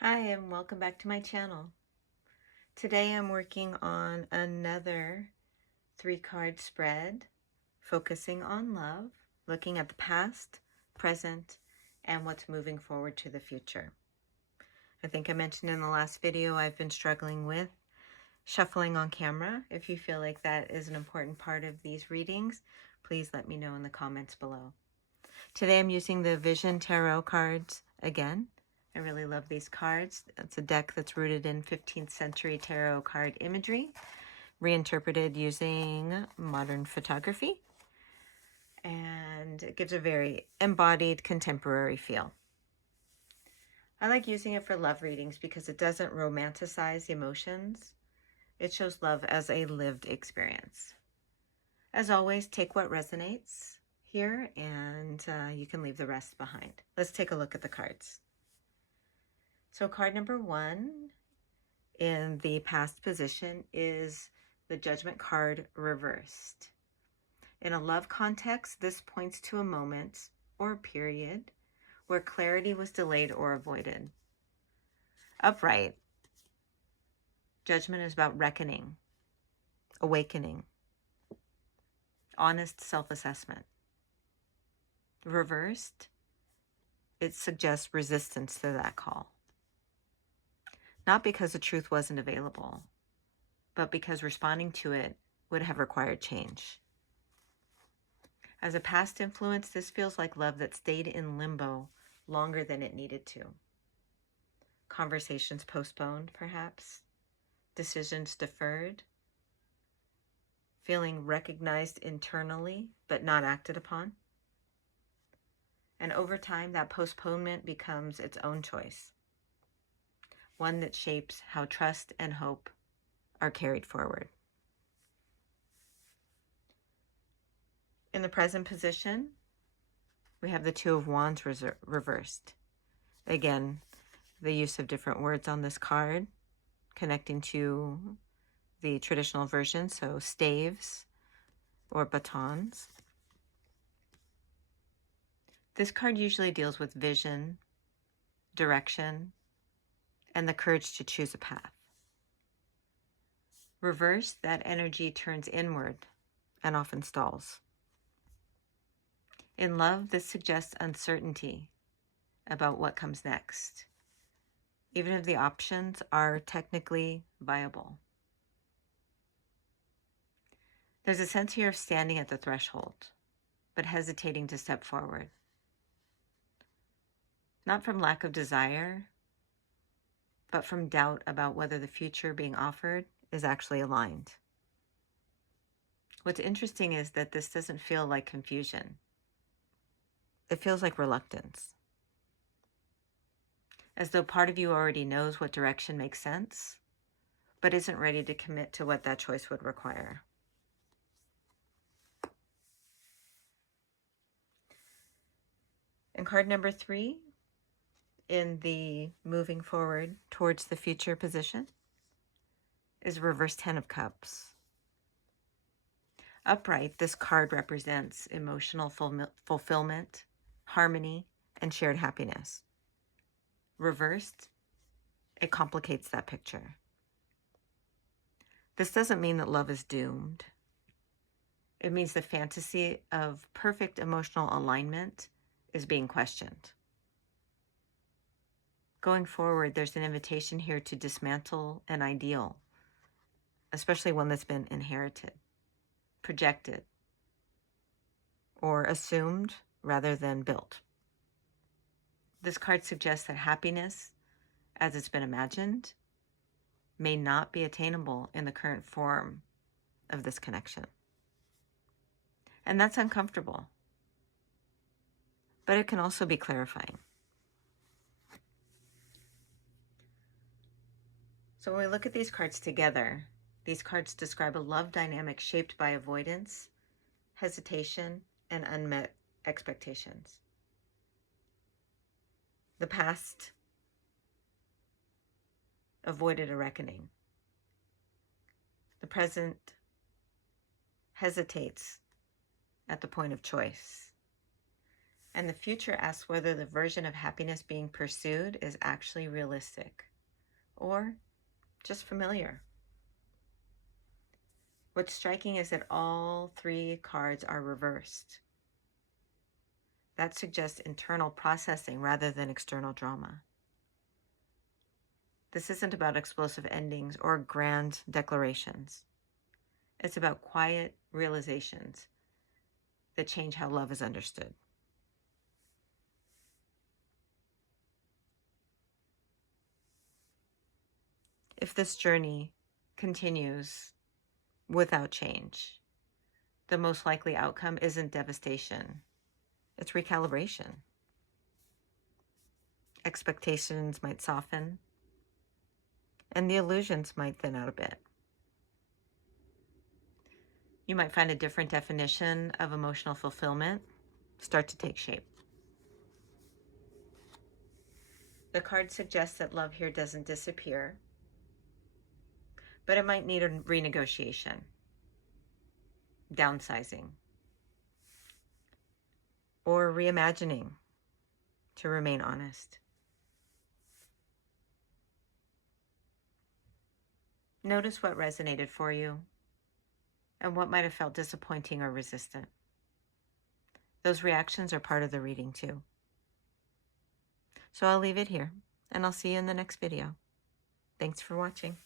Hi, and welcome back to my channel. Today I'm working on another 3-card spread focusing on love, looking at the past, present, and what's moving forward to the future. I think I mentioned in the last video I've been struggling with shuffling on camera. If you feel like that is an important part of these readings, please let me know in the comments below. Today I'm using the Vision Tarot cards again. I really love these cards. It's a deck that's rooted in 15th century tarot card imagery, reinterpreted using modern photography, and it gives a very embodied contemporary feel. I like using it for love readings because it doesn't romanticize emotions. It shows love as a lived experience. As always, take what resonates here, and you can leave the rest behind. Let's take a look at the cards. So card number 1 in the past position is the Judgment card reversed. In a love context, this points to a moment or a period where clarity was delayed or avoided. Upright, Judgment is about reckoning, awakening, honest self-assessment. Reversed, it suggests resistance to that call. Not because the truth wasn't available, but because responding to it would have required change. As a past influence, this feels like love that stayed in limbo longer than it needed to. Conversations postponed, perhaps. Decisions deferred. Feeling recognized internally, but not acted upon. And over time, that postponement becomes its own choice. One that shapes how trust and hope are carried forward. In the present position, we have the Two of Wands reversed. Again, the use of different words on this card, connecting to the traditional version, so staves or batons. This card usually deals with vision, direction, and the courage to choose a path. Reversed, that energy turns inward and often stalls. In love, this suggests uncertainty about what comes next, even if the options are technically viable. There's a sense here of standing at the threshold, but hesitating to step forward. Not from lack of desire, but from doubt about whether the future being offered is actually aligned. What's interesting is that this doesn't feel like confusion. It feels like reluctance. As though part of you already knows what direction makes sense, but isn't ready to commit to what that choice would require. And card number 3, in the moving forward towards the future position, is reverse 10 of Cups. Upright, this card represents emotional fulfillment, harmony, and shared happiness. Reversed, it complicates that picture. This doesn't mean that love is doomed. It means the fantasy of perfect emotional alignment is being questioned. Going forward, there's an invitation here to dismantle an ideal, especially one that's been inherited, projected, or assumed rather than built. This card suggests that happiness, as it's been imagined, may not be attainable in the current form of this connection. And that's uncomfortable, but it can also be clarifying. So when we look at these cards together, these cards describe a love dynamic shaped by avoidance, hesitation, and unmet expectations. The past avoided a reckoning. The present hesitates at the point of choice. And the future asks whether the version of happiness being pursued is actually realistic or just familiar. What's striking is that all three cards are reversed. That suggests internal processing rather than external drama. This isn't about explosive endings or grand declarations. It's about quiet realizations that change how love is understood. If this journey continues without change, the most likely outcome isn't devastation, it's recalibration. Expectations might soften, and the illusions might thin out a bit. You might find a different definition of emotional fulfillment start to take shape. The card suggests that love here doesn't disappear, but it might need a renegotiation, downsizing, or reimagining to remain honest. Notice what resonated for you and what might have felt disappointing or resistant. Those reactions are part of the reading too. So I'll leave it here, and I'll see you in the next video. Thanks for watching.